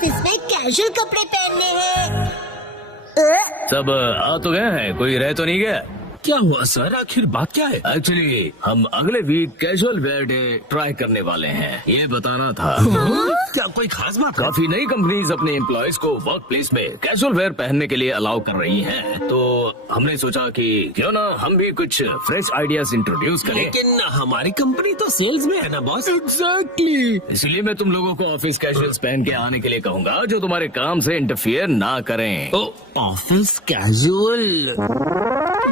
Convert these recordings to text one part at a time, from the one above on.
Office में casual कपड़े पहनने हैं। सब आ तो गए हैं, कोई रह तो नहीं गया? क्या हुआ सर, आखिर बात क्या है? एक्चुअली हम अगले week casual wear day try करने वाले हैं, ये बताना था। क्या कोई खास बात है? काफी नई कंपनीज अपने एम्प्लॉयज को वर्क प्लेस में कैजुअल वेयर पहनने के लिए अलाउ कर रही हैं, तो हमने सोचा कि क्यों ना हम भी कुछ फ्रेश आइडियाज इंट्रोड्यूस करें। लेकिन हमारी कंपनी तो सेल्स में है ना बॉस। एग्जैक्टली, इसलिए मैं तुम लोगों को ऑफिस कैजुअल्स पहन के आने के लिए कहूंगा जो तुम्हारे काम से इंटरफियर ना करें। Office casual?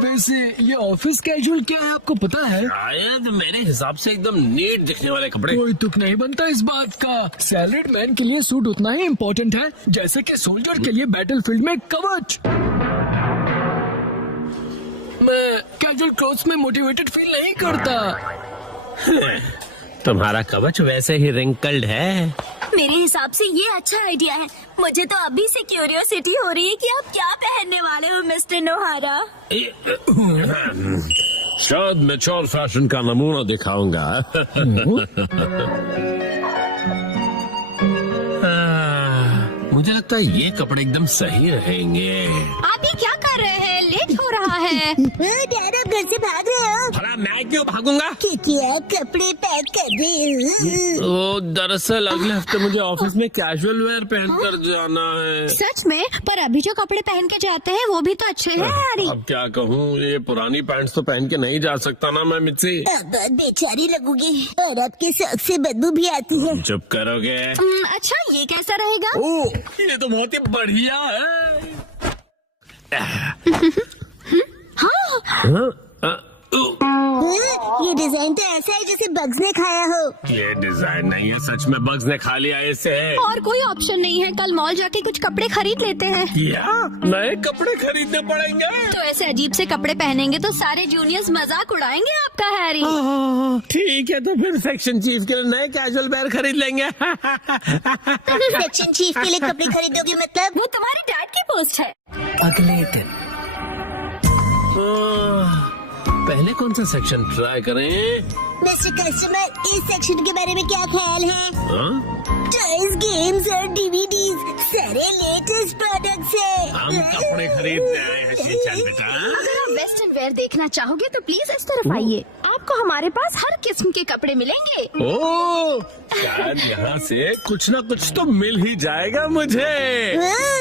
वैसे ये ऑफिस कैजुअल क्या है आपको पता है? शायद मेरे हिसाब से एकदम नीट दिखने वाले कपड़े। कोई तुक नहीं बनता इस बात का। सैलरीड मैन के लिए सूट उतना ही इम्पोर्टेंट है जैसे कि सोल्जर के लिए बैटलफील्ड में कवच। मैं कैजुअल क्लोथ्स में मोटिवेटेड फील नहीं करता। तुम्हारा कवच वैसे ही रिंकल्ड है। मेरे हिसाब से ये अच्छा आइडिया है। मुझे तो अभी से क्यूरियोसिटी हो रही है कि आप क्या पहनने वाले हो मिस्टर नोहारा। शायद मैच्योर फैशन का नमूना दिखाऊंगा। मुझे लगता है ये कपड़े एकदम सही रहेंगे। आप ये क्या कर रहे हैं? लेट हो रहा है। डैड आप घर से भाग रहे हो? भला मैं क्यों भागूंगा? क्योंकि आप कपड़े पैक कर रहे हो। वो दरअसल अगले हफ्ते मुझे ऑफिस में कैजुअल वेयर पहनकर जाना है। सच में? पर अभी जो कपड़े पहन के जाते हैं वो भी तो अच्छे हैं यारी। अब क्या कहूँ, ये पुरानी पैंट्स तो पहन के नहीं जा सकता ना मैं मिर्ची। अब बहुत बेचारी लगूंगी और आपके शौक से बदबू भी आती है। चुप करोगे? अच्छा ये कैसा रहेगा? ओह, ये तो बहुत ही बढ़िया है। ये डिजाइन तो ऐसा है जैसे बग्स ने खाया हो। ये डिजाइन नहीं है, सच में बग्स ने खा लिया इसे। और कोई ऑप्शन नहीं है, कल मॉल जाके कुछ कपड़े खरीद लेते हैं। क्या नए कपड़े खरीदने पड़ेंगे? तो ऐसे अजीब से कपड़े पहनेंगे तो सारे जूनियर्स मजाक उड़ाएंगे आपका हैरी। ठीक है, तो फिर सेक्शन चीफ के लिए नए कैजुअल वेयर खरीद लेंगे। सेक्शन चीफ के लिए कपड़े खरीदोगे मतलब? वो तुम्हारी डैड की पोस्ट है। अगले दिन पहले कौन सा सेक्शन ट्राई करें? मिस्टर कस्टमर, इस सेक्शन के बारे में क्या ख्याल है? हाँ? टॉयज, गेम्स और डीवीडीज, सारे लेटेस्ट प्रोडक्ट्स है। हम कपड़े खरीदने आए हैं शिनचैन बेटा। अगर आप वेस्टर्न वेयर देखना चाहोगे तो प्लीज इस तरफ आइए। आपको हमारे पास हर किस्म के कपड़े मिलेंगे। ओह, शायद यहाँ से कुछ ना कुछ तो मिल ही जाएगा मुझे।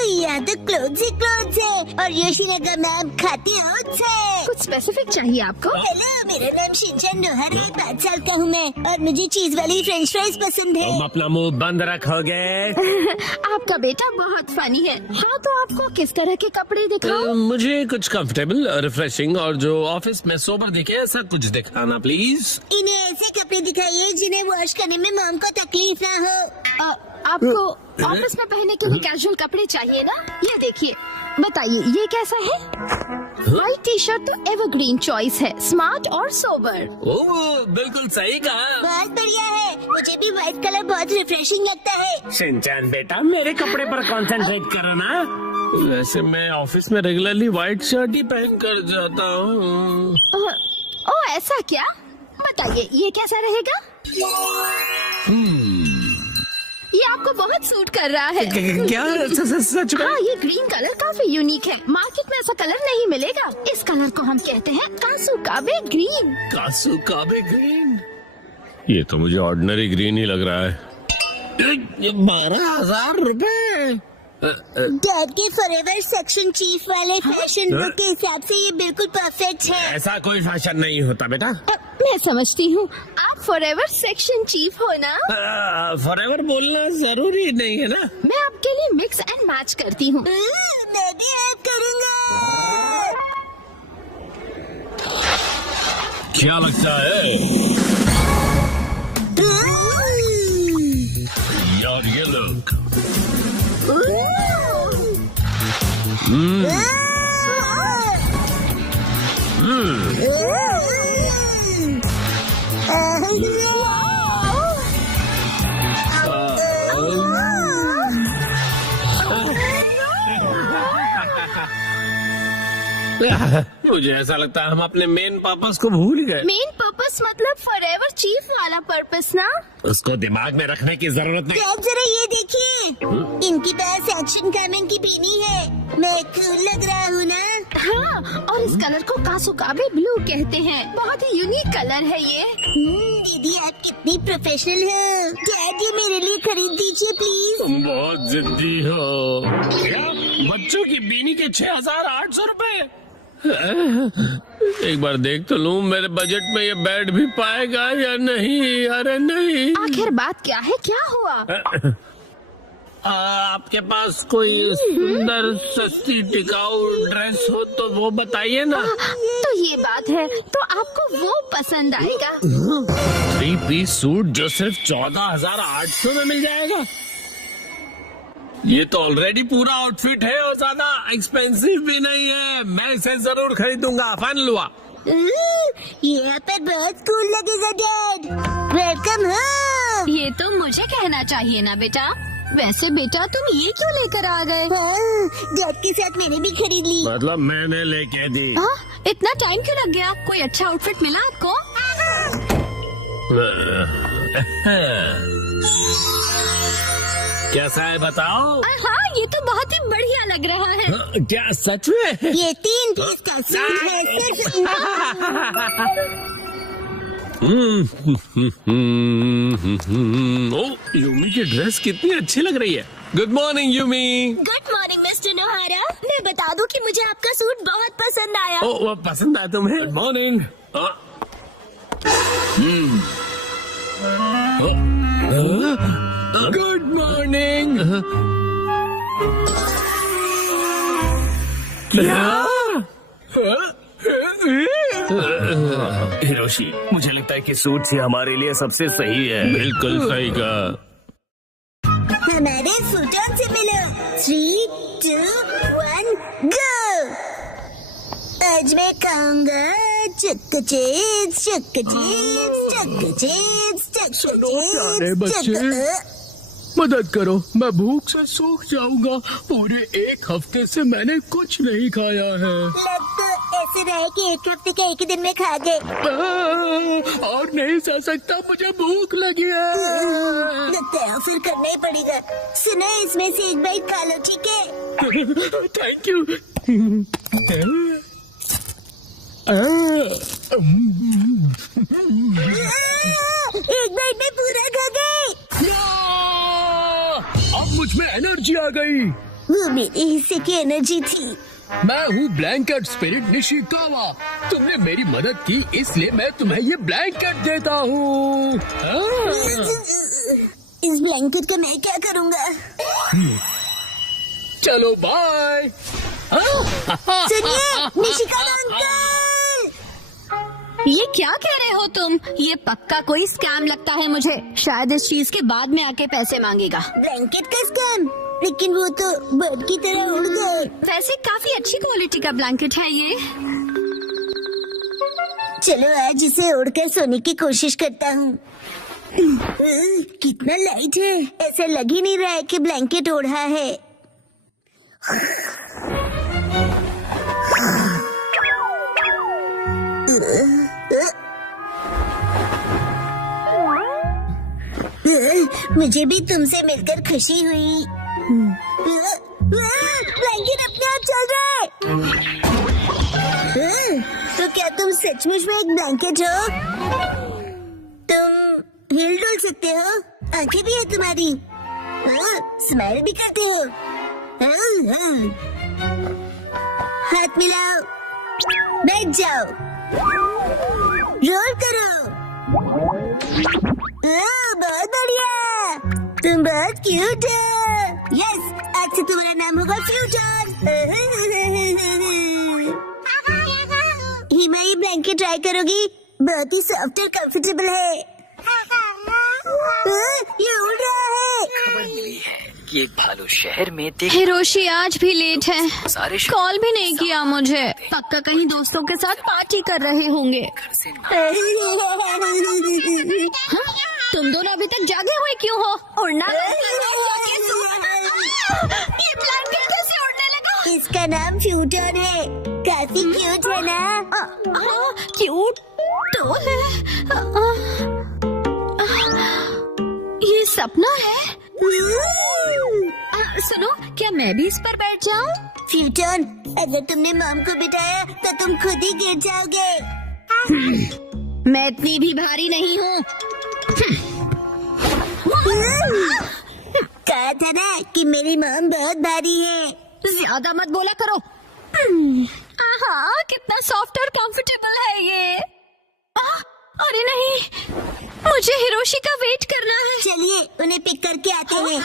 यहाँ तो क्लोथ्स ही क्लोथ्स है और योशिनागा मैम खाती ओट्स है। कुछ स्पेसिफिक चाहिए आपको? हेलो, मेरा नाम शिनचैन नोहारा है, 5 साल का हूँ मैं और मुझे चीज वाली फ्रेंच फ्राइज पसंद है। तुम अपना मुंह बंद रखोगे? आपका बेटा बहुत फनी है। हाँ, तो आपको किस तरह के कपड़े दिखाऊं? मुझे कुछ कंफर्टेबल, रिफ्रेशिंग और जो ऑफिस में सोबर दिखे ऐसा कुछ दिखाना प्लीज। इन्हें ऐसे कपड़े दिखाइए जिन्हें वॉश करने में मॉम को तकलीफ ना हो। आपको ऑफिस में पहनने के लिए कैजुअल कपड़े चाहिए ना? ये देखिए, बताइए ये कैसा है? व्हाइट टी शर्ट तो एवरग्रीन चॉइस है, स्मार्ट और सोबर। ओह, बिल्कुल सही कहा। बहुत बढ़िया है, मुझे भी व्हाइट कलर बहुत रिफ्रेशिंग लगता है। शिनचैन बेटा, मेरे कपड़े पर कंसंट्रेट करो ना। वैसे मैं ऑफिस में रेगुलरली व्हाइट शर्ट ही पहन कर जाता हूँ। ओह ऐसा क्या? बताइए ये कैसा रहेगा? ये आपको बहुत सूट कर रहा है। क्या सच में? हाँ, ये ग्रीन कलर काफी यूनिक है, मार्केट में ऐसा कलर नहीं मिलेगा। इस कलर को हम कहते हैं कासुकाबे ग्रीन। कासुकाबे ग्रीन? ये तो मुझे ऑर्डिनरी ग्रीन ही लग रहा है। 12,000 रुपए। डैड के फॉरएवर सेक्शन चीफ वाले फैशन लुक के हिसाब से ये बिल्कुल परफेक्ट है। ऐसा कोई फैशन नहीं होता बेटा। मैं समझती हूँ, आप फॉरएवर सेक्शन चीफ हो ना? फॉरएवर बोलना जरूरी नहीं है ना। मैं आपके लिए मिक्स एंड मैच करती हूँ। मैं भी हेल्प करूँगा। क्या लगता है यार ये लुक? मुझे ऐसा लगता है हम अपने मेन पर्पस को भूल गए। मेन पर्पस मतलब फॉरएवर चीफ वाला पर्पस ना? उसको दिमाग में रखने की जरूरत नहीं। आप जरा ये देखिए, इनके पास एक्शन कैमन की बीनी है। मैं कूल लग रहा हूँ ना? हाँ, और इस कलर को कासुकाबे ब्लू कहते हैं। बहुत ही यूनिक कलर है ये। दीदी आप कितनी प्रोफेशनल हो। डैड ये मेरे लिए खरीद दीजिए प्लीज। तुम बहुत जिद्दी हो। क्या? बच्चों की बीनी के 6,800 रुपए? एक बार देख तो लूं मेरे बजट में ये बैठ भी पाएगा या नहीं। अरे नहीं। आखिर बात क्या है, क्या हुआ? आपके पास कोई सुंदर सस्ती टिकाऊ ड्रेस हो तो वो बताइए ना। तो ये बात है, तो आपको वो पसंद आएगा। 3 पीस सूट जो सिर्फ 14,800 में मिल जाएगा। ये तो ऑलरेडी पूरा आउटफिट है और ज्यादा एक्सपेंसिव भी नहीं है। मैं इसे जरूर खरीदूंगा। फाइनल हुआ। यहाँ पर बहुत कूल लगेगा डैड। Welcome home. ये तो मुझे कहना चाहिए ना बेटा। वैसे बेटा तुम ये क्यों लेकर आ गए? डैड के साथ मैंने भी खरीद ली। मतलब मैंने लेके दी। इतना टाइम क्यों लग गया? कोई अच्छा आउटफिट मिला आपको? कैसा है बताओ? हाँ, ये तो बहुत ही बढ़िया लग रहा है। क्या सच में? ये 3 पीस का सूट है सिर्फ। ओ, यूमी की ड्रेस कितनी अच्छी लग रही है। Good morning Yumi. Good morning mister नोहारा। मैं बता दूं कि मुझे आपका सूट बहुत पसंद आया। ओ, वो पसंद आया तुम्हें? Good morning. Good morning. Hiroshi, मुझे लगता है कि सूट ही हमारे लिए सबसे सही है। बिल्कुल सही कहा। हमारे सूटों से मिलो। 3, 2, 1 गो। आज मैं कहूँगा चक्का चिप्स, चक्का चिप्स, चक्का चिप्स, चक्का प्यारे बच्चे। चिप्स। मदद करो, मैं भूख से सूख जाऊंगा। पूरे 1 हफ्ते से मैंने कुछ नहीं खाया है। लग तो ऐसे रहा है कि 1 हफ्ते के 1 दिन में खा गए। और नहीं सह सकता, मुझे भूख लगी है। लगता है फिर करना ही पड़ेगा। सुनो इसमें से एक बाइट खा लो, ठीक है? Thank you. एक बाइट में पूरा खा गए। अब मुझ में एनर्जी आ गई। वो मेरे हिस्से की एनर्जी थी। मैं हूँ ब्लैंकेट स्पिरिट निशिकावा। तुमने मेरी मदद की, इसलिए मैं तुम्हें ये ब्लैंकेट देता हूँ। इस ब्लैंकेट का मैं क्या करूँगा? चलो बाय। सुनिए निशिकावा अंकल। ये क्या कह रहे हो तुम? ये पक्का कोई स्कैम लगता है मुझे। शायद इस चीज के बाद में आके पैसे मांगेगा। ब्लैंकेट का स्कैम? लेकिन वो तो बर्ड की तरह उड़ गए। वैसे काफी अच्छी क्वालिटी का ब्लैंकेट है ये। चलो आज इसे ओढ़कर सोने की कोशिश करता हूँ। कितना लाइट है। ऐसा लग ही नहीं रहा है कि ब्लैंकेट ओढ़ा है। मुझे भी तुमसे मिलकर खुशी हुई। ब्लैंकेट अपने आप चल रहा है। तो क्या तुम सचमुच में एक ब्लैंकेट हो? तुम हिल डुल सकते हो, आंखें भी है तुम्हारी, स्माइल भी करते हो। हाथ मिलाओ, बैठ जाओ, रोल करो। बहुत बढ़िया, तुम बहुत क्यूट हो। यस, आज से तुम्हारा नाम होगा फ्यूचर। हिमा, ये ब्लैंकेट ट्राई करोगी? बहुत ही सॉफ्ट और कंफर्टेबल है। ये उड़ रहा है। खबर मिली है कि एक भालू शहर में हिरोशी आज भी लेट है। सारे कॉल भी नहीं किया मुझे। पक्का कहीं दोस्तों के साथ पार्टी कर रहे होंगे। तुम दोनों अभी तक जागे हुए क्यों हो? उड़ना ये ब्लैंकेट कैसे उड़ने लगा? इसका नाम फ्यूटन है। काफी क्यूट है ना? हाँ, क्यूट तो है। ये सपना है। सुनो, क्या मैं भी इस पर बैठ जाऊं? फ्यूटन, अगर तुमने मॉम को बिठाया तो तुम खुद ही गिर जाओगे। मैं इतनी भी भारी नहीं हूँ। कहा था ना कि मेरी मॉम बहुत भारी है। ज्यादा मत बोला करो। हाँ, कितना सॉफ्ट और कंफर्टेबल है ये। अरे नहीं, मुझे हिरोशी का वेट करना है। चलिए उन्हें पिक करके आते हैं।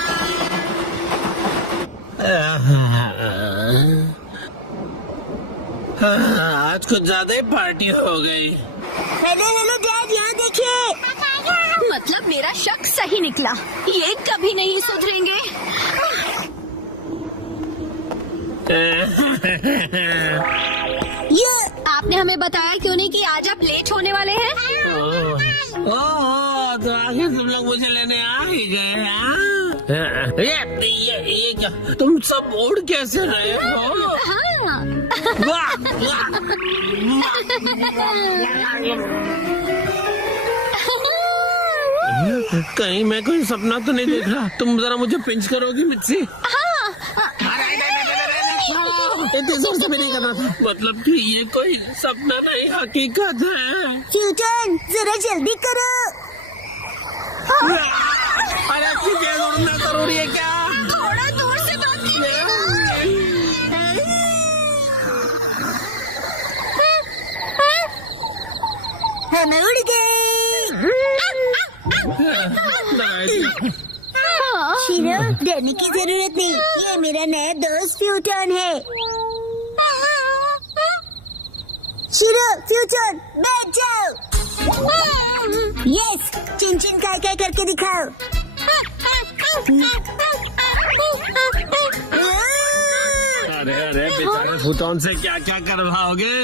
आज कुछ ज्यादा ही पार्टी हो गई। हेलो हेलो डैड, यहाँ देखिए। मतलब मेरा शक सही निकला। ये कभी नहीं सुधरेंगे। ये आपने हमें बताया क्यों नहीं कि आज आप लेट होने वाले हैं? ओह, तो आखिर तुम लोग मुझे लेने आ ही गए। हाँ? ये क्या? तुम सब उड़ कैसे रहे हो? हाँ। वाह, वाह। कहीं मैं कोई सपना तो नहीं देख रहा? तुम जरा मुझे पिंच करोगी मिर्ची? इतनी जोर से भी नहीं करना था। मतलब कि ये कोई सपना नहीं, हकीकत है। फ्यूटन, जरा जल्दी करो। अरे तुझे उड़ना जरूरी है क्या? थोड़ा दूर से बात हम उड़ गए। शीरो, डरने की जरूरत नहीं। ये मेरा नया दोस्त फ्यूटन है। शीरो, फ्यूटन, बैठ जाओ। यस, चिन चिन काय काय करके दिखाओ। अरे अरे बेचारे फूटोन से क्या क्या करवाओगे?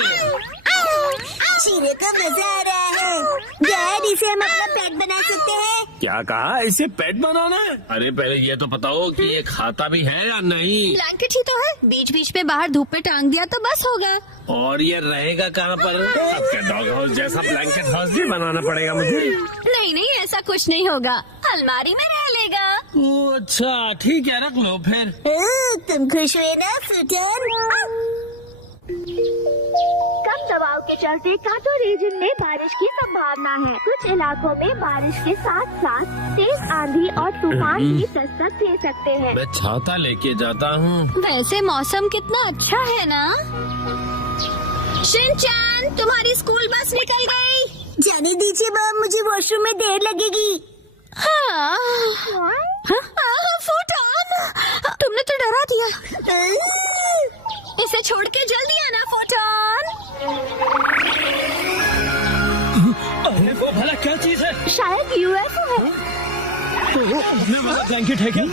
शीरो को मजा आ रहा है। डैड, इसे हम अपना पेट बना सकते हैं। क्या कहा? इसे पेट बनाना है? अरे पहले ये तो बताओ कि ये खाता भी है या नहीं? ब्लैंकेट ही तो है। बीच बीच में बाहर धूप पे टांग दिया तो बस होगा। और ये रहेगा कहाँ पर? सबके डॉग हाउस जैसा ब्लैंकेट हाउस भी बनाना पड़ेगा मुझे। नहीं नहीं, ऐसा कुछ नहीं होगा। अलमारी में रह लेगा। ओह, अच्छा ठीक है, रख लो फिर। तुम खुश हुए ना फ्यूटन? कम दबाव के चलते कांटो रीजन में बारिश की संभावना है। कुछ इलाकों में बारिश के साथ साथ तेज आंधी और तूफान भी दस्तक दे सकते हैं। मैं छाता लेके जाता हूँ। वैसे मौसम कितना अच्छा है ना? शिनचैन, तुम्हारी स्कूल बस निकल गई। जाने दीजिए मॉम, मुझे वॉशरूम में देर लगेगी। हाँ। फूटन, तुमने तो डरा दिया। इसे छोड़ के जल्दी आना फूटन। अरे वो भला क्या चीज है? शायद यूएफओ है। अपने वाला ब्लैंकेट है क्या?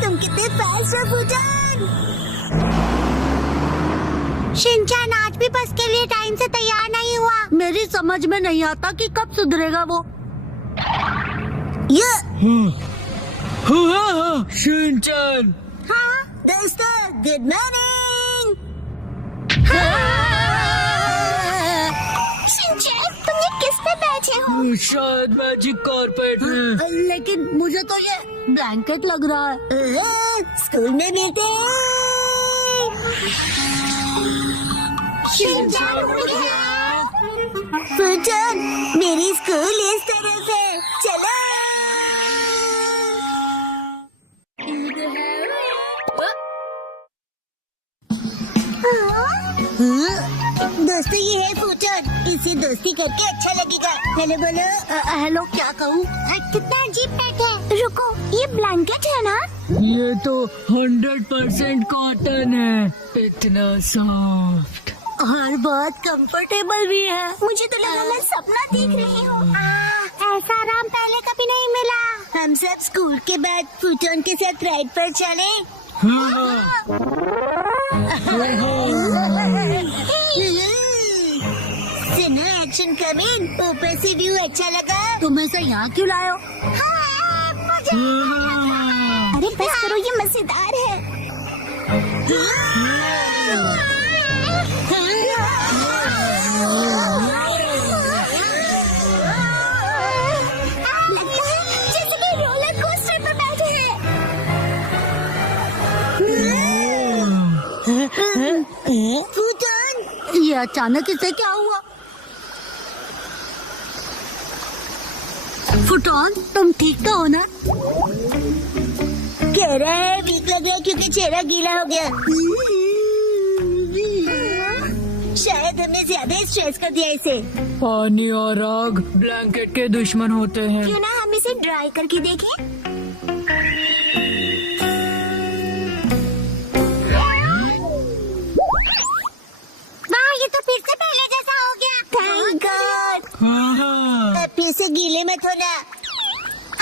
तुम कितने फास्ट हो फूटन। शिनचैन आज भी बस के लिए टाइम से तैयार नहीं हुआ। मेरी समझ में नहीं आता कि कब सुधरेगा वो। ये शिनचैन, हाँ दोस्तों, गुड मॉर्निंग। शिनचैन, तुम ये किस पे बैठे हो? शायद मैजिक कारपेट है। लेकिन मुझे तो ये ब्लैंकेट लग रहा है। स्कूल में मिलते हैं। फूटन, मेरी स्कूल इस तरफ है, चलो। दोस्तों, ये है फूटन। इसे दोस्ती करके अच्छा लगेगा। हेलो बोलो। हेलो, क्या कहूँ? कितना अजीब पेट है। रुको, ये ब्लैंकेट है ना? ये तो 100% कॉटन है। इतना सॉफ्ट और बहुत कंफर्टेबल भी है। मुझे तो लगा मैं सपना देख रही हूँ। ऐसा आराम पहले कभी नहीं मिला। हम सब स्कूल के बाद फूटन के साथ राइड पर चले। सुनो, एक्शन कमिंग। ऊपर से व्यू अच्छा लगा। तुम ऐसा यहाँ क्यों लाए हो? अरे बस करो, ये मजेदार है। जैसे कि रोलर कोस्टर पर बैठे हैं। फूटन, ये अचानक इसे क्या हुआ? फूटन, तुम ठीक तो हो ना? कह रहा है वीक लग रहा है क्योंकि चेहरा गीला हो गया। शायद हमने ज्यादा स्ट्रेस कर दिया इसे। पानी और आग ब्लैंकेट के दुश्मन होते हैं। क्यों ना हम इसे ड्राई करके देखें? वाह, ये तो फिर से पहले जैसा हो गया। Thank God. अब फिर से गीले मत होना।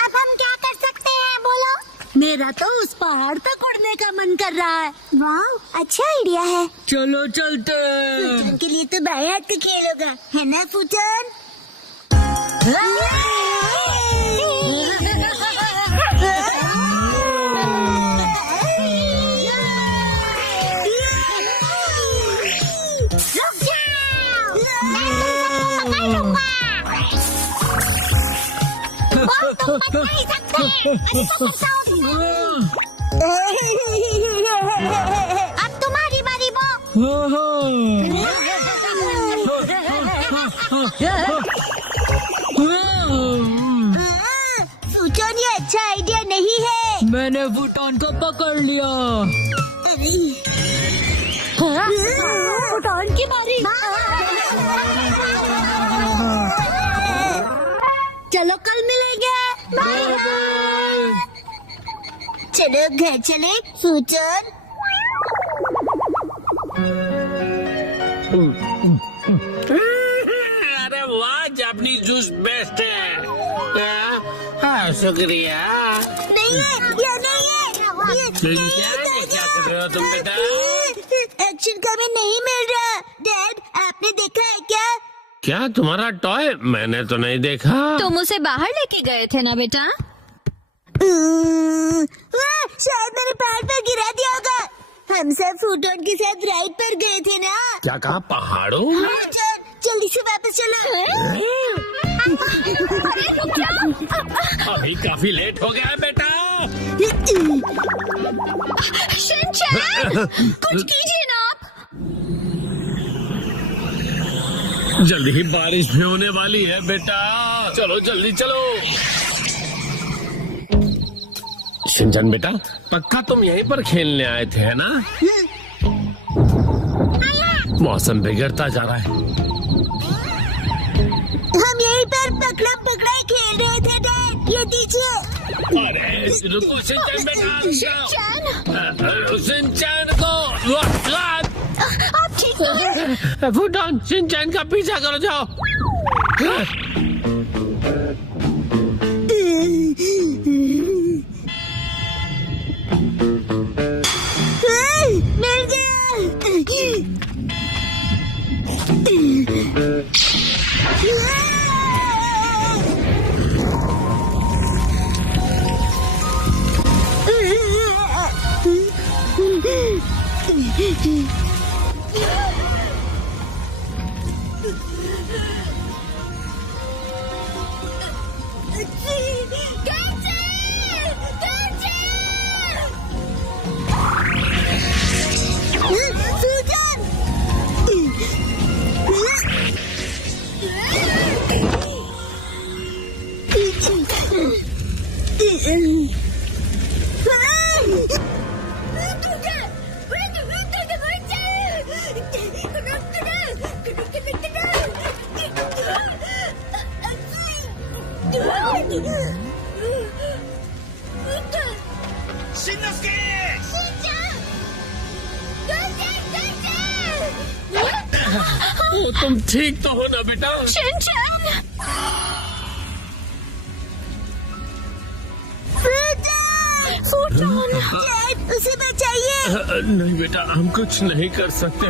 अब हम क्या कर सकते हैं, बोलो? मेरा तो उस पहाड़ तक उड़ने का मन कर रहा है। वाह, अच्छा आइडिया है। चलो चलते हैं। फूटन के लिए तो बाएं हाथ का खेल होगा, है ना फूटन? रुक जाओ, मैं तुमको पकड़ लूंगा। वो तुम बच नहीं सकते। अरे तो बचाओ तुम्हें। अब तुम्हारी बारी, फूटन, ये अच्छा आइडिया नहीं है। मैंने फूटन को पकड़ लिया। फूटन की बारी। चलो कल मिलेंगे। चलो घर चले फूटन। अरे वाह, जापानीज जूस बेस्ट है। हाँ, शुक्रिया। नहीं है, ये नहीं है। क्या कर रहे हो तुम बेटा? एक्शन का भी नहीं मिल रहा। डैड, आपने देखा है क्या? क्या तुम्हारा टॉय? मैंने तो नहीं देखा। तुम उसे बाहर लेके गए थे ना बेटा? शायद मैंने पहाड़ पर गिरा दिया होगा। हम सब फूटन के साथ राइड पर गए थे ना। क्या कहा, पहाड़ों? फूटन, जल्दी से वापस चलो। अभी काफी लेट हो गया है बेटा। शिनचैन, कुछ कीजिए ना आप। जल्दी ही बारिश भी होने वाली है बेटा। चलो जल्दी चलो। शिनचैन बेटा, पक्का तुम यहीं पर खेलने आए थे, है ना? मौसम बिगड़ता जा रहा है। हम यहीं पर पकड़म पकड़ाई खेल रहे थे डैड। ये दीजिए। अरे रुको शिनचैन बेटा, शिनचैन, शिनचैन को आप ठीक हैं? फूटन, शिनचैन का पीछा करो, जाओ। मिल गया। तुम ठीक तो हो ना बेटा? शिनचैन, फूटन, उसे बचाइए। नहीं बेटा, हम कुछ नहीं कर सकते।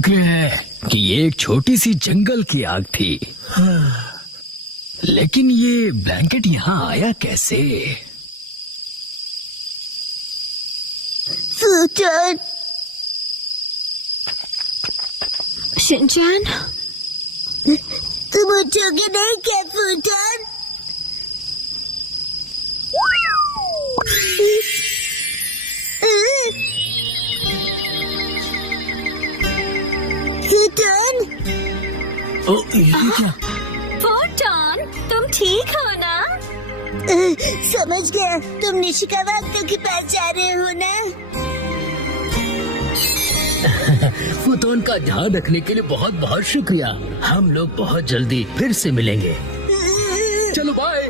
शुक्र है कि ये एक छोटी सी जंगल की आग थी। लेकिन ये ब्लैंकेट यहाँ आया कैसे? फूटन, शिनचैन, तुम उठोगे नहीं क्या फूटन? फूटन, ओ, ये क्या? फूटन, तुम ठीक हो ना? समझ गया, तुम निशिकावा अंकल के पास जा रहे हो ना? फुतोन का ध्यान रखने के लिए बहुत बहुत शुक्रिया। हम लोग बहुत जल्दी फिर से मिलेंगे। चलो बाय।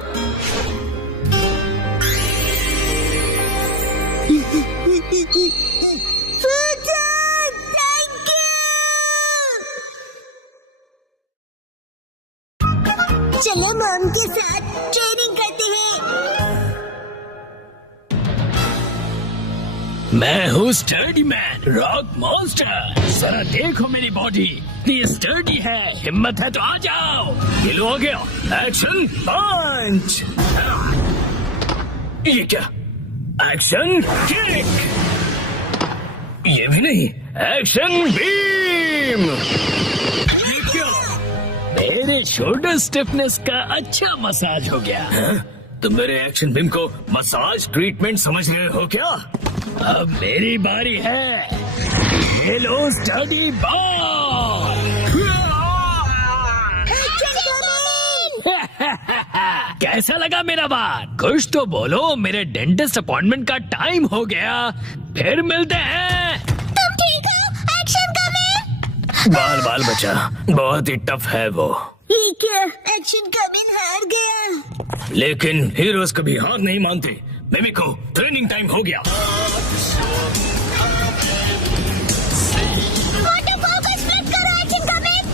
फूटन, थैंक यू। चलो मॉम के साथ ट्रेनिंग करते हैं। मैं हूँ स्टर्डी मैन, रॉक मॉन्स्टर। जरा देखो मेरी बॉडी इतनी स्टर्डी है। हिम्मत है तो आ जाओ। ये लो, आ गया। एक्शन पंच। ये क्या? Action kick. ये भी नहीं। Action beam. ये क्या? मेरे शोल्डर स्टिफनेस का अच्छा मसाज हो गया। तुम मेरे एक्शन बीम को मसाज ट्रीटमेंट समझ रहे हो क्या? अब मेरी बारी है। ये लो स्टडी बॉल। कैसा लगा मेरा बात? कुछ तो बोलो। मेरे डेंटिस्ट अपॉइंटमेंट का टाइम हो गया। फिर मिलते हैं। तुम ठीक हो? Action coming. बाल बाल बचा, बहुत ही टफ है वो। ये क्या? एक्शन कमिंग हार गया। लेकिन हीरोज कभी हार नहीं मानते। मिमिको, ट्रेनिंग टाइम हो गया। फोकस मत करो, एक्शन कमिंग।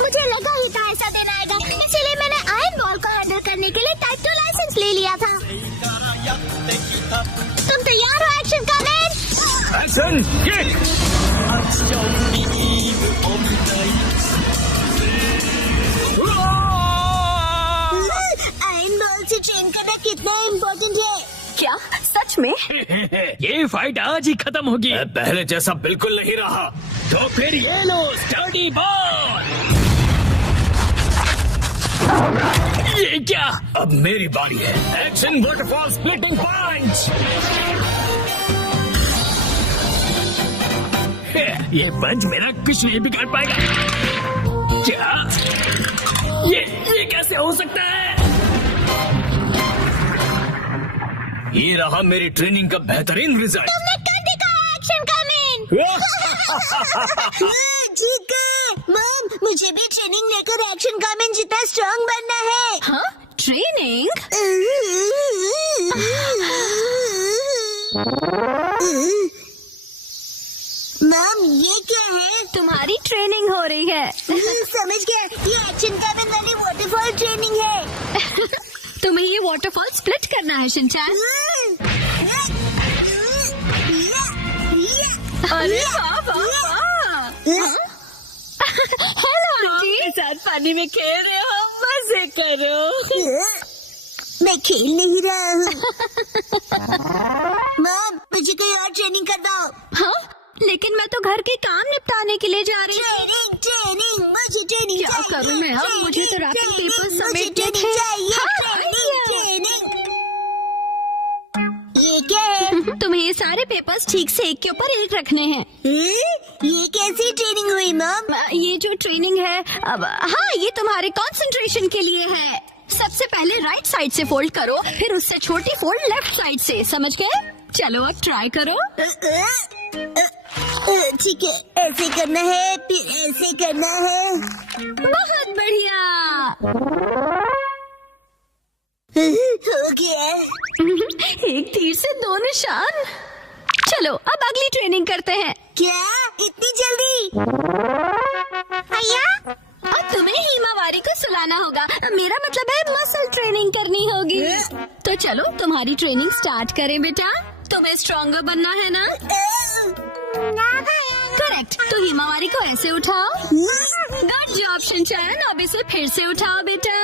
मुझे लगा ही था ऐसा दिन आएगा, इसलिए मैंने आयरन बॉल को हैंडल करने के लिए टाइप 2 लाइसेंस ले लिया था। तुम तैयार हो action coming? Action kick. Iron ball से ट्रेन करना कितना इम्पोर्टेंट है? क्या सच में? ये फाइट आज ही खत्म होगी। पहले जैसा बिल्कुल नहीं रहा। तो फिर ये लो स्टडी बॉल। ये क्या? अब मेरी बारी है। एक्शन वाटरफॉल स्प्लिटिंग पंच। ये पंच मेरा कुछ नहीं बिगाड़ पाएगा। क्या? ये कैसे हो सकता है? ये रहा मेरी ट्रेनिंग का बेहतरीन रिजल्ट। तुमने कर दिखाया एक्शन कमिंग। ठीक है मॉम, मुझे भी ट्रेनिंग लेकर एक्शन कमिंग जितना स्ट्रांग बनना है। हाँ? ट्रेनिंग? मॉम ये क्या है? तुम्हारी ट्रेनिंग हो रही है। समझ गया, ये एक्शन कमिंग वाली वाटरफॉल ट्रेनिंग है। तुम्हें ये वाटरफॉल स्प्लिट करना है शिनचैन। अरे वाह वाह वाह। हेलो आंटी, मेरे साथ पानी में खेल रहे हो, मजे करो। मैं खेल नहीं रहा हूँ। मॉम मुझे कोई और ट्रेनिंग करवाओ। हाँ? लेकिन मैं तो घर के काम निपटाने के लिए जा रही हूँ। ट्रेनिंग ट्रेनिंग, मुझे ट्रेनिंग क्या चाहिए। करूँ मैं अब? मुझे तो रैपिंग पेपर समेटने मुझे थे। चाहिए। हाँ, ट्रेनिंग। ये क्या है? तुम्हें ये सारे पेपर्स ठीक से एक के ऊपर एक रखने हैं। ये कैसी ट्रेनिंग हुई मॉम? ये जो ट्रेनिंग है अब, हाँ ये तुम्हारे कंसंट्रेशन के लिए है। सबसे पहले राइट साइड से फोल्ड करो, फिर उससे छोटी फोल्ड लेफ्ट साइड से। समझ गए? चलो अब ट्राई करो। ठीक है, ऐसे करना है, फिर ऐसे करना है। बहुत बढ़िया। हो गया। एक तीर से दो निशान। चलो अब अगली ट्रेनिंग करते हैं। क्या इतनी जल्दी? भैया और तुम्हें हिमावारी को सुलाना होगा। मेरा मतलब है मसल ट्रेनिंग करनी होगी। तो चलो तुम्हारी ट्रेनिंग स्टार्ट करें बेटा। तुम्हें स्ट्रॉन्गर बनना है ना? करेक्ट। तो हिमावारी को ऐसे उठाओ। Good job Shinchan. अब इसे फिर से उठाओ बेटा।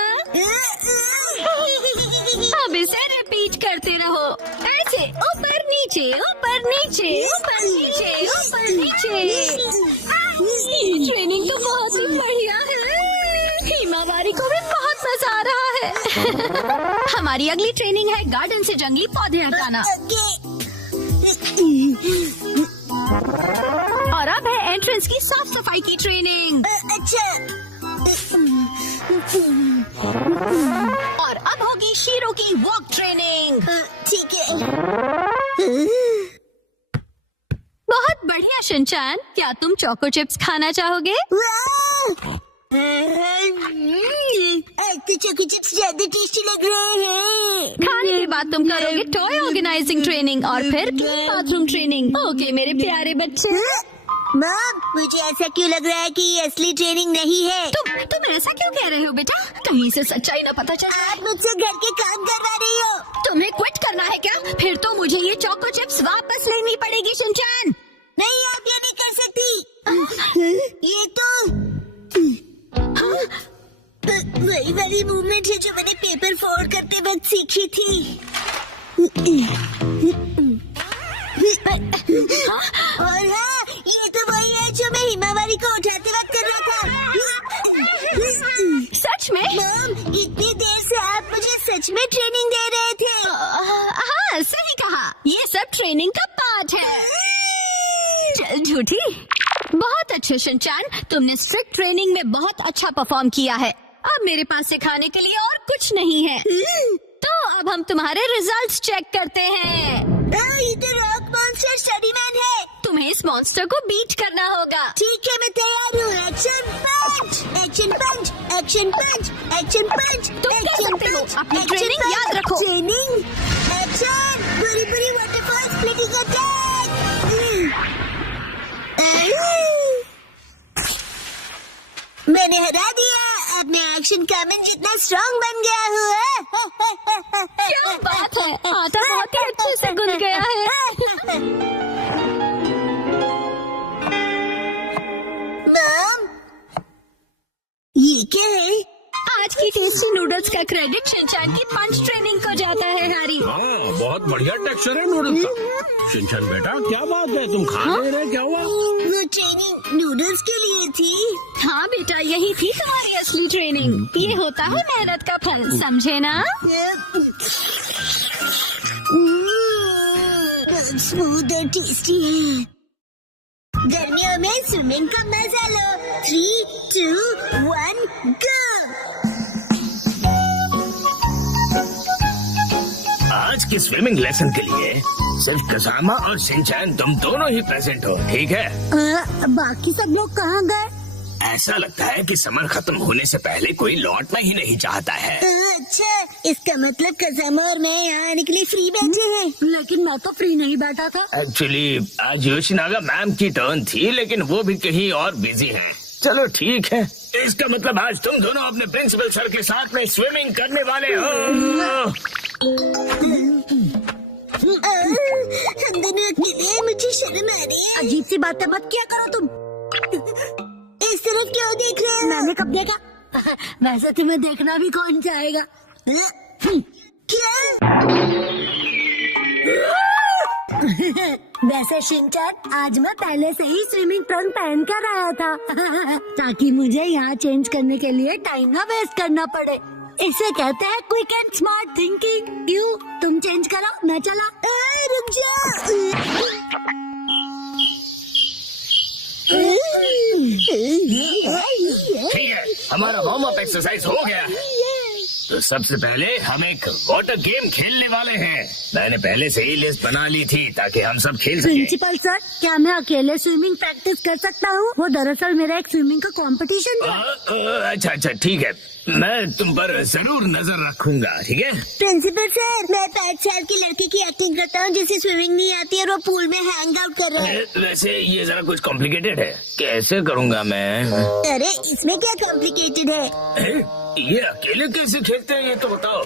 अब इसे रिपीट करते रहो ऐसे, ऊपर नीचे ऊपर नीचे ऊपर नीचे ऊपर नीचे। ये ट्रेनिंग तो बहुत ही बढ़िया है। हिमावारी को भी बहुत मजा आ रहा है। हमारी अगली ट्रेनिंग है गार्डन से जंगली पौधे हटाना। और अब है एंट्रेंस की साफ सफाई की ट्रेनिंग। अच्छा। और अब होगी शीरो की वॉक ट्रेनिंग। ठीक है। बहुत बढ़िया शिनचैन। क्या तुम चोको चिप्स खाना चाहोगे? तो चोको चिप्स ज्यादा टेस्टी लग रहे हैं। खाने के बाद तुम करोगे टॉय ऑर्गेनाइजिंग ट्रेनिंग और फिर बाथरूम ट्रेनिंग। ओके मेरे प्यारे बच्चे। मॉम, मुझे ऐसा क्यों लग रहा है कि ये असली ट्रेनिंग नहीं है? तुम ऐसा क्यों कह रहे हो बेटा? कहीं से सच्चाई ना पता चले। आप मुझसे घर के काम करवा रही हो। तुम्हें क्विट करना है क्या? फिर तो मुझे ये चोको चिप्स वापस लेनी पड़ेगी शिनचैन। नहीं, आप ये नहीं कर सकती। ये तो वही वाली मूवमेंट है जो मैंने पेपर फोल्ड करते वक्त सीखी थी। और हाँ, ये तो वही है जो मैं हिमावारी को उठाते वक्त कर रहा था। सच में? मॉम, इतनी देर से आप मुझे सच में ट्रेनिंग दे रहे थे। हाँ सही कहा। ये सब ट्रेनिंग का पार्ट है। चल झूठी। बहुत अच्छे शिनचैन, तुमने स्ट्रिक्ट ट्रेनिंग में बहुत अच्छा परफॉर्म किया है। अब मेरे पास सिखाने के लिए और कुछ नहीं है। तो अब हम तुम्हारे रिजल्ट्स चेक करते हैं। ये तो रॉक मॉन्स्टर स्टडी मैन है। तुम्हें इस मॉन्स्टर को बीट करना होगा। ठीक है, मैं तैयार हूँ। एक्शन पंच, एक्शन पंच, एक्शन पंच, एक्शन पंच। तुम कर सकते हो। अपनी ट्रेनिंग याद रखो। Training action. पूरी पूरी वाटरफॉल स्प्लिटिंग अटैक। मैंने हरा दिया। अब मैं एक्शन कामन जितना स्ट्रॉन्ग बन गया हूँ। क्या बात है, आटा बहुत ही अच्छे से गुल गया है। मॉम, ये क्या है? आज की टेस्टी नूडल्स का क्रेडिट शिनचैन की पंच ट्रेनिंग को जाता है हैरी। हाँ, बहुत बढ़िया टेक्सचर है नूडल्स का। शिनचैन बेटा, क्या बात है, तुम खा नहीं रहे? क्या हुआ? वो ट्रेनिंग नूडल्स के लिए थी। हाँ बेटा, यही थी तुम्हारी असली ट्रेनिंग। ये होता है मेहनत का फल, समझे ना? स्मूथ और टेस्टी है। गर्मियों में स्विमिंग का मजा लो। 3, 2, 1 गो। आज की स्विमिंग लेसन के लिए सिर्फ कसामा और शिनचैन तुम दोनों ही प्रेजेंट हो, ठीक है? बाकी सब लोग कहाँ गए? ऐसा लगता है कि समर खत्म होने से पहले कोई लौटना ही नहीं चाहता है। अच्छा, इसका मतलब कसामा और मैं यहाँ आने के लिए फ्री बैठे हैं। लेकिन मैं तो फ्री नहीं बैठा था। एक्चुअली आज योशिनागा मैम की टर्न थी, लेकिन वो भी कहीं और बिजी हैं। चलो ठीक है, इसका मतलब आज तुम दोनों अपने प्रिंसिपल सर के साथ में स्विमिंग करने वाले हो। हम दोनों अकेले, मुझे शर्म आ रही है। अजीब सी बातें मत किया करो तुम। इस तरफ क्यों देख रहे हो? मैंने कब देखा? वैसे तुम्हें देखना भी कौन चाहेगा? क्या? वैसे शिनचैन, आज मैं पहले से ही स्विमिंग ट्रंक पहन कर आया था ताकि मुझे यहाँ चेंज करने के लिए टाइम ना वेस्ट करना पड़े। इसे कहते हैं क्विक एंड स्मार्ट थिंकिंग। क्यों? तुम चेंज करो, मैं चला। रुक जा। ठीक है, हमारा वार्म अप एक्सरसाइज हो गया है। तो सबसे पहले हम एक वाटर गेम खेलने वाले हैं। मैंने पहले से ही लिस्ट बना ली थी ताकि हम सब खेल सकें। प्रिंसिपल सर, क्या मैं अकेले स्विमिंग प्रैक्टिस कर सकता हूँ? वो दरअसल मेरा एक स्विमिंग का कंपटीशन था। अच्छा अच्छा ठीक है, मैं तुम पर जरूर नजर रखूंगा, ठीक है? प्रिंसिपल सर, मैं 5 साल की लड़की की एक्टिंग करता हूँ जिसे स्विमिंग नहीं आती और वो पूल में हैंग आउट कर रहा है। वैसे ये जरा कुछ कॉम्प्लिकेटेड है, कैसे करूँगा मैं? अरे इसमें क्या कॉम्प्लिकेटेड है? ये अकेले कैसे खेलते हैं ये तो बताओ।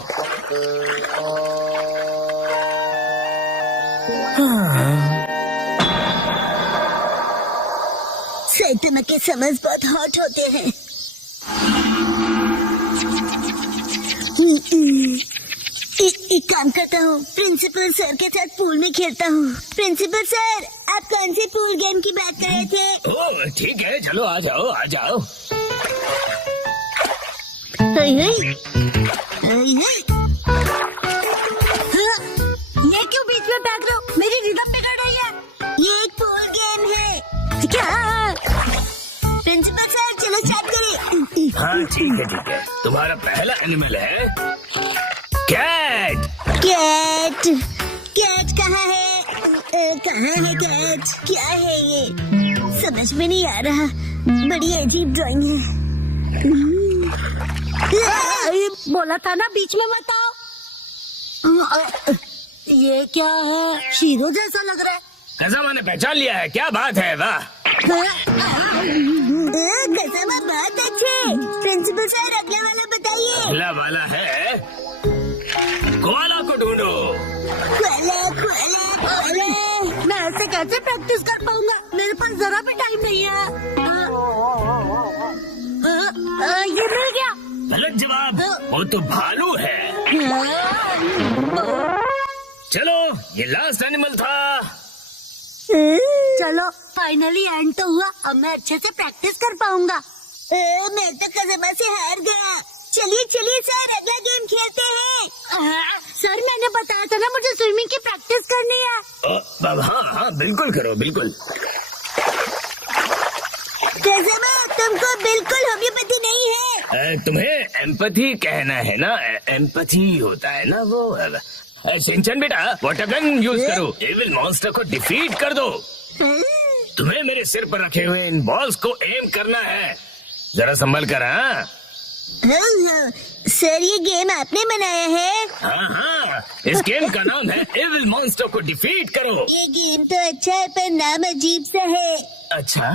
सैटमा के समझ बहुत हॉट होते हैं। एक काम करता हूँ, प्रिंसिपल सर के साथ पूल में खेलता हूँ। प्रिंसिपल सर, आप कौन से पूल गेम की बात कर रहे थे? ओह ठीक है, चलो आ जाओ आ जाओ। ये क्यों बीच में फेंक रहे हो? मेरी रिदम बिगड़ रही है। ये एक पूल गेम है। क्या? प्रिंसिपल सर, चलो स्टार्ट करें। हाँ ठीक है। तुम्हारा पहला एनिमल है कैट। कैट? कैट कहाँ है? कहाँ है कैट? क्या है ये? समझ में नहीं आ रहा। बड़ी अजीब ड्राइंग है। बोला था ना बीच में मत आओ। ये क्या है? शीरो जैसा लग रहा है। कज़ामा ने पहचान लिया है, क्या बात है? वाह, कज़ामा बहुत अच्छे। प्रिंसिपल सर, अगला वाला बताइए। अगला वाला है कोआला को ढूंढो। कोआला। मैं ऐसे कैसे प्रैक्टिस कर पाऊंगा? मेरे पास जरा भी टाइम नहीं है। ये मिल गया। गलत जवाब, वो तो भालू है। चलो, ये लास्ट एनिमल था। चलो, फाइनली एंड तो हुआ। अब मैं अच्छे से प्रैक्टिस कर पाऊंगा। मैं तो कज़ामा से हार गया। चलिए सर, अगला गेम खेलते हैं। सर, मैंने बताया था ना मुझे स्विमिंग की प्रैक्टिस करनी है। हाँ बिल्कुल करो, बिल्कुल। कज़ामा, तुमको बिल्कुल होम्योपैथी नहीं है। तुम्हें एम्पैथी कहना है ना? एम्पैथी होता है ना वो। शिनचैन बेटा, वाटर गन यूज करो, एविल मॉन्स्टर को डिफीट कर दो। तुम्हें मेरे सिर पर रखे हुए इन बॉल्स को एम करना है। जरा संभल कर। हाँ सर, ये गेम आपने बनाया है? हाँ, इस गेम का नाम है एविल मॉन्स्टर को डिफीट करो। ये गेम तो अच्छा है पर नाम अजीब सा है। अच्छा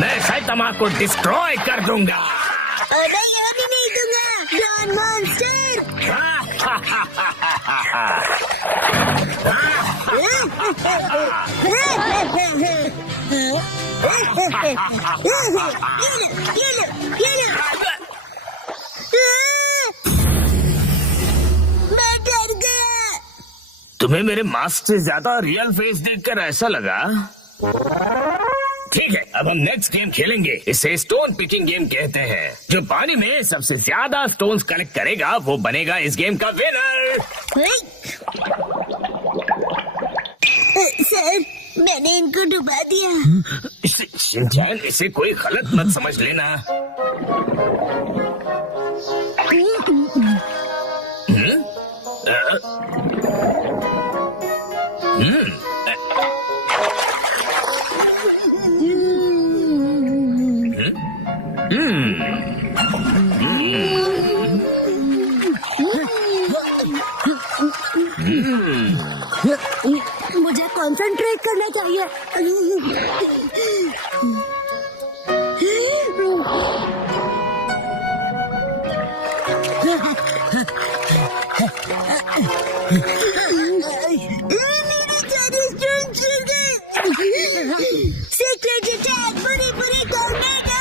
मैं सैटमा को डिस्ट्रॉय कर दूंगा। और मैं ये भी नहीं दूंगा। Don monster. मैं डर गया। तुम्हें मेरे मास्क से ज्यादा रियल फेस देखकर ऐसा लगा? ठीक है, अब हम नेक्स्ट गेम खेलेंगे। इसे स्टोन पिकिंग गेम कहते हैं। जो पानी में सबसे ज्यादा स्टोन्स कलेक्ट करेगा वो बनेगा इस गेम का विनर। सर, मैंने इनको डुबा दिया। शिनचैन, इसे कोई गलत मत समझ लेना। मुझे कंसंट्रेट करना चाहिए। सीक्रेट अटैक, पूरी टॉर्नेडो।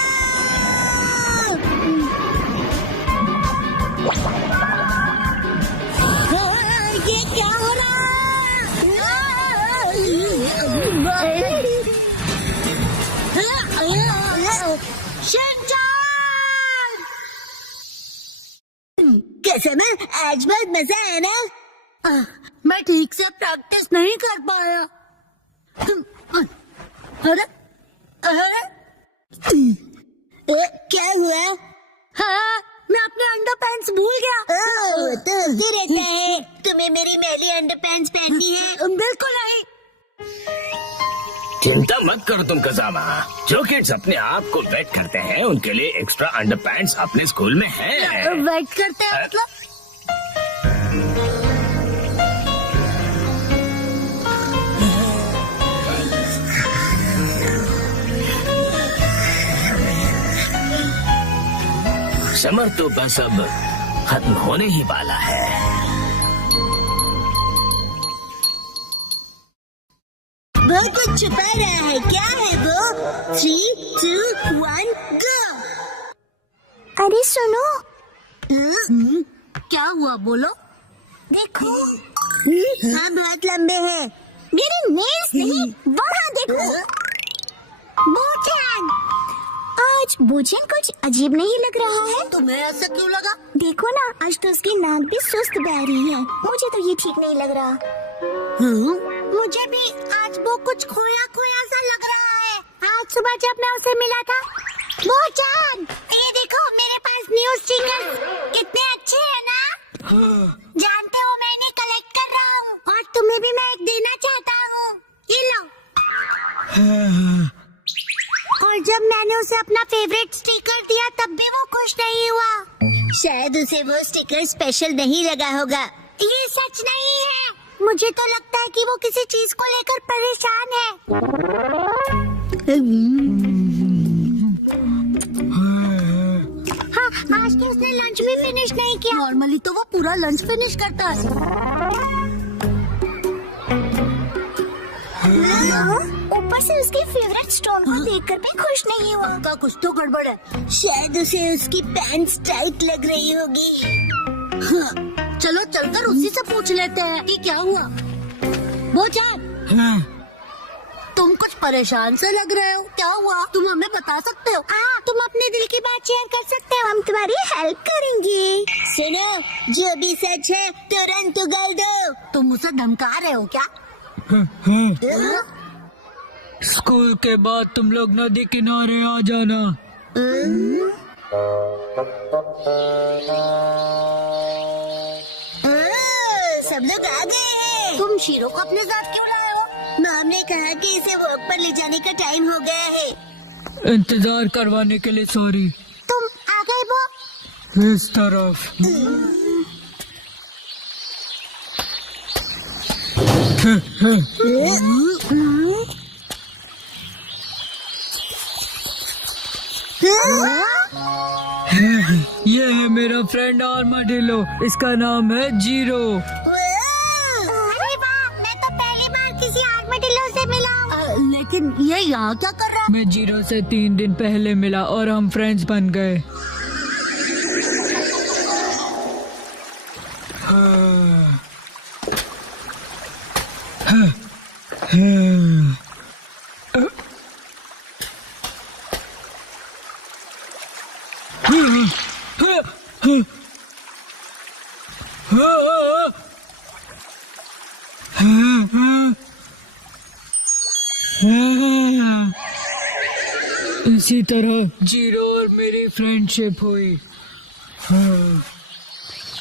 ये क्या हो रहा है? शिनचैन! कैसे मैं आज बहुत मजा आया ना? मैं ठीक से प्रैक्टिस नहीं कर पाया। अरे क्या हुआ? हाँ, मैं अपने अंडरपैंट्स भूल गया। तो होते रहता है। तुम्हें मेरी मैली अंडरपैंट्स पहननी है? बिल्कुल नहीं। चिंता मत करो तुम कजामा। जो किड्स अपने आप को वेट करते हैं उनके लिए एक्स्ट्रा अंडरपैंट्स अपने स्कूल में हैं। वेट करते हैं मतलब? समर तो बस अब खत्म होने ही वाला है। वो कुछ छुपा रहा है। क्या है वो? 3, 2, 1 गो। अरे सुनो। क्या हुआ बोलो? देखो। हाँ बहुत लंबे हैं। मेरे नेल्स नहीं, वहाँ देखो। बोचन। आज बोचन कुछ अजीब नहीं लग रहा है। तुम्हें ऐसा क्यों लगा? देखो ना, आज तो उसकी नाक भी सुस्त बह रही है। मुझे तो ये ठीक नहीं लग रहा। मुझे भी आज वो कुछ खोया खोया सा लग रहा है। आज सुबह जब मैं उसे मिला था। बोचन, ये देखो मेरे पास न्यू स्टिकर्स कितने अच्छे हैं ना? जानते हो मैं इन्हें कलेक्ट कर रहा हूँ और तुम्हें भी मैं एक देना चाहता हूँ। ये लो। और जब मैंने उसे अपना फेवरेट स्टिकर दिया तब भी वो खुश नहीं हुआ। शायद उसे वो स्टिकर स्पेशल नहीं लगा होगा। ये सच नहीं है। मुझे तो लगता है कि वो किसी चीज को लेकर परेशान है। हाँ, आज तो उसने लंच भी फिनिश नहीं किया। नॉर्मली तो वो पूरा लंच फिनिश करता है। ऊपर से उसके फेवरेट स्टोन को देखकर भी खुश नहीं हुआ। का कुछ तो गड़बड़ है। शायद उसे उसकी पैंट्स टाइट लग रही होगी। हाँ, चलो चलकर उसी से पूछ लेते हैं कि क्या हुआ। बोचन, तुम कुछ परेशान से लग रहे हो। क्या हुआ? तुम हमें बता सकते हो? हाँ, तुम अपने दिल की बात शेयर कर सकते हो। हम तुम्हारी हेल्प करेंगे। सुनो, जो भी सच है तुरंत उगल दो। तुम उसे धमका रहे हो क्या? स्कूल के बाद तुम लोग नदी किनारे आ जाना। सब लोग आ गए हैं। तुम शीरो को अपने साथ क्यों लाए हो? मैम ने कहा कि इसे वॉक पर ले जाने का टाइम हो गया है। इंतजार करवाने के लिए सॉरी। तुम आ गए वो? इस तरफ। ये है मेरा फ्रेंड आर्माडिलो। इसका नाम है जीरो। अरे वाह, मैं तो पहली बार किसी आर्माडिलो से मिला हूँ। लेकिन ये यहाँ क्या कर रहा है? मैं जीरो से 3 दिन पहले मिला और हम फ्रेंड्स बन गए। इसी तरह जीरो और मेरी फ्रेंडशिप हुई।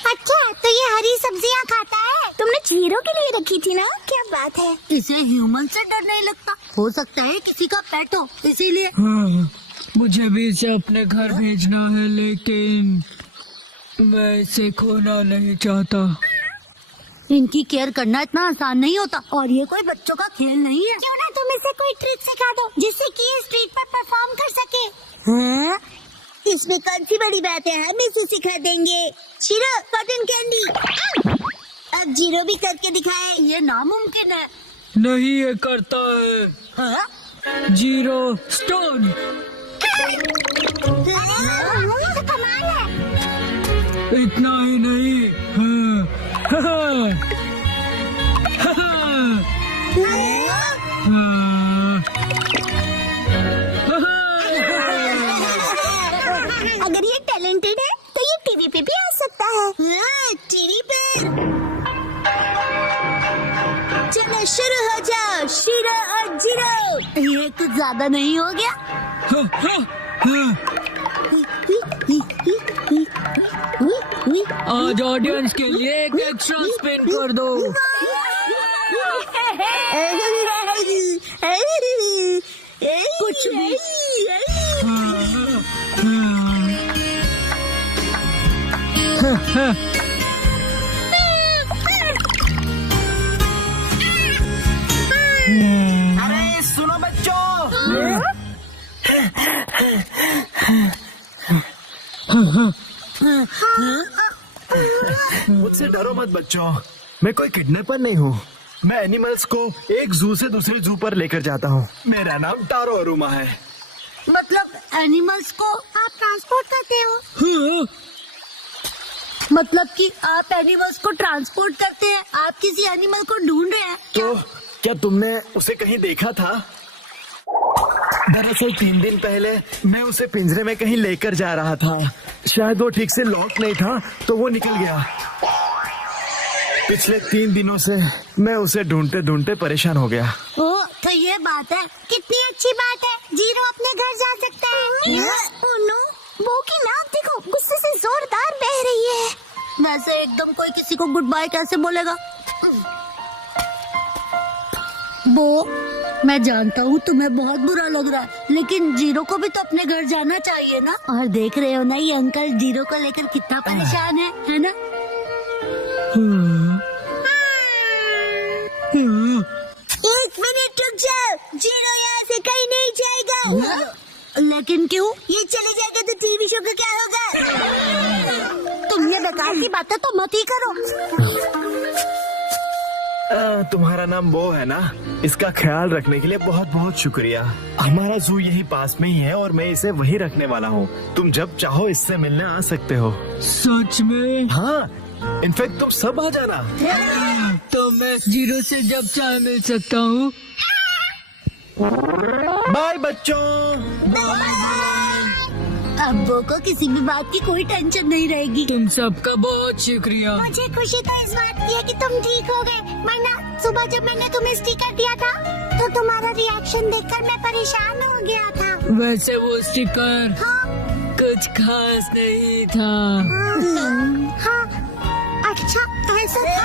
अच्छा, तो ये हरी सब्जियाँ खाता है? तुमने जीरो के लिए रखी थी ना? क्या बात है। इसे ह्यूमन से डर नहीं लगता। हो सकता है किसी का पेट हो, इसीलिए। हाँ, मुझे भी इसे अपने घर भेजना है, लेकिन मैं इसे खोना नहीं चाहता। इनकी केयर करना इतना आसान नहीं होता और ये कोई बच्चों का खेल नहीं है। क्यों ना तुम इसे कोई ट्रिक सिखा दो जिससे कि ये स्ट्रीट पर परफॉर्म कर सके। हाँ? इसमें कौन सी बड़ी बात है, हम इसे सिखा देंगे। Shero, cotton candy. अब जीरो भी करके दिखाए। ये नामुमकिन है। नहीं, ये करता है। हाँ? Zero stone. कमाल है। इतना ही नहीं। हाँ। अगर ये टैलेंटेड है तो ये टीवी पे भी आ सकता है। टीवी पे। चलो शुरू हो जाओ, शीरो और जीरो। ये कुछ ज्यादा नहीं हो गया? आज ऑडियंस के लिए एक एक्स्ट्रा स्पिन कर दो। कुछ भी। अरे सुनो बच्चों, मुझसे डरो मत बच्चों, मैं कोई किडनैपर नहीं हूँ। मैं एनिमल्स को एक जू से दूसरे जू पर लेकर जाता हूँ। मेरा नाम टारो अरुमा है। मतलब एनिमल्स को आप ट्रांसपोर्ट करते हो? मतलब कि आप एनिमल्स को ट्रांसपोर्ट करते हैं? आप किसी एनिमल को ढूंढ रहे हैं? तो क्या तुमने उसे कहीं देखा था? दरअसल 3 दिन पहले मैं उसे पिंजरे में कहीं लेकर जा रहा था। शायद वो ठीक से लॉक नहीं था तो वो निकल गया। पिछले 3 दिनों से मैं उसे ढूंढते ढूंढते परेशान हो गया। ओ, तो ये बात है। कितनी अच्छी बात है, जीरो अपने घर जा सकता है। ओ नो, वो की नाक देखो, गुस्से से जोरदार बह रही है। वैसे एकदम कोई किसी को गुड बाय कैसे बोलेगा? वो मैं जानता हूँ तुम्हें बहुत बुरा लग रहा है, लेकिन जीरो को भी तो अपने घर जाना चाहिए ना। और देख रहे हो ना ये अंकल जीरो को लेकर कितना परेशान है ना? एक मिनट रुक जाओ, जीरो यहाँ से कहीं नहीं जाएगा। लेकिन क्यों? ये चले जाएगा तो टीवी शो का क्या होगा? तुम ये बेकार की बातें तो मत ही करो। तुम्हारा नाम वो है ना? इसका ख्याल रखने के लिए बहुत बहुत शुक्रिया। हमारा जू यही पास में ही है और मैं इसे वही रखने वाला हूँ। तुम जब चाहो इससे मिलने आ सकते हो। सच में? हाँ, इनफैक्ट तुम सब आ जाना। तो मैं जीरो से जब चाहे मिल सकता हूँ। बाय बच्चों। अब्बू को किसी भी बात की कोई टेंशन नहीं रहेगी। तुम सबका बहुत शुक्रिया। मुझे खुशी तो इस बात की है कि तुम ठीक हो गए, वरना सुबह जब मैंने तुम्हें स्टिकर दिया था तो तुम्हारा रिएक्शन देखकर मैं परेशान हो गया था। वैसे वो स्टिकर कुछ खास नहीं था। हाँ, अच्छा ऐसा था।